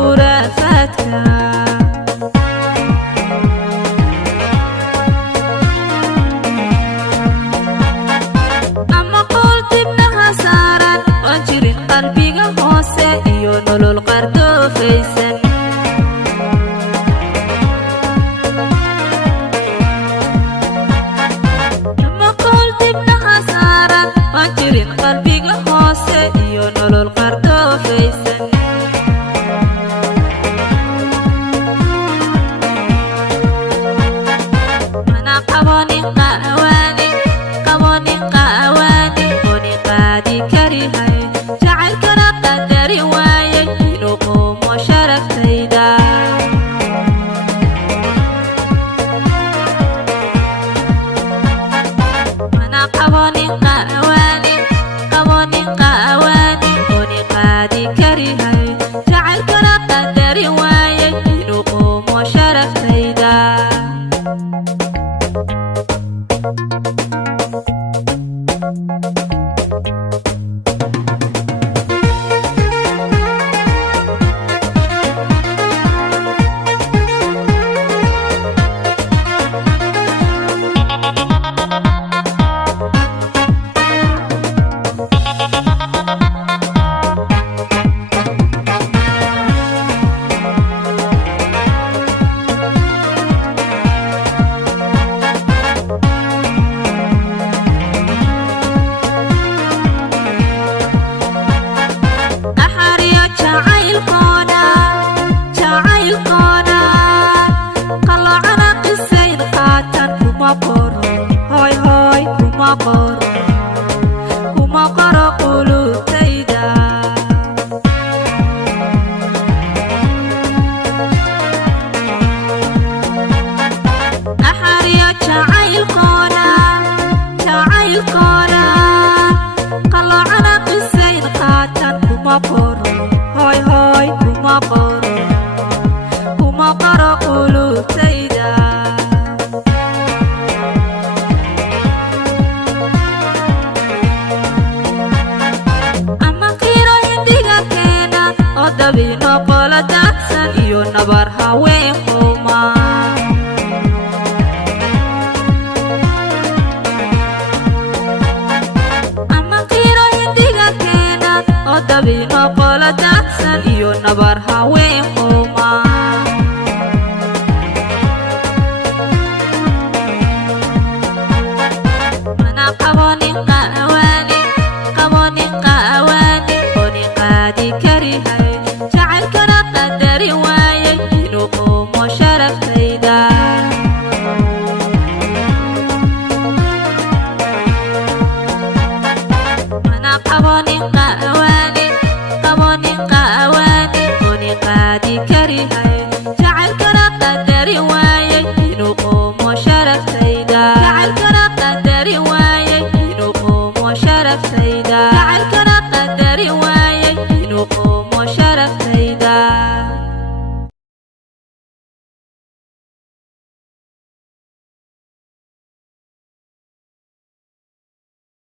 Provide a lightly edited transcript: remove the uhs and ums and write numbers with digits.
khuraafaadka ama qool dibnaha saaran waan jirin qalbiga hoose iyo nolol qardoofaysan qalbiga hoose iyo nolol qardoofaysan mana qabonin qaawaani ooni qaadi karihay jacaylkana qadari waayay inuu quumo sharaftayda mana qabonin qaawaani ooni qaadi karihay jacaylkana qadari waayay inuu quumo sharaftayda kuma qoro qulubtayda naxariyo jacaylkoona qalloocana qisayn qaatan kuma qoro kuma qoro qulubtayda dabino qola daadsan iyo nabar haween quma ama qiro hindiga keena oo dabino qola daadsan iyo nabar haween quma mana qabonin qaawaani ooni qaadi karihay jacaylkana qadari waayay inuu quumo sharaftayda mana qabonin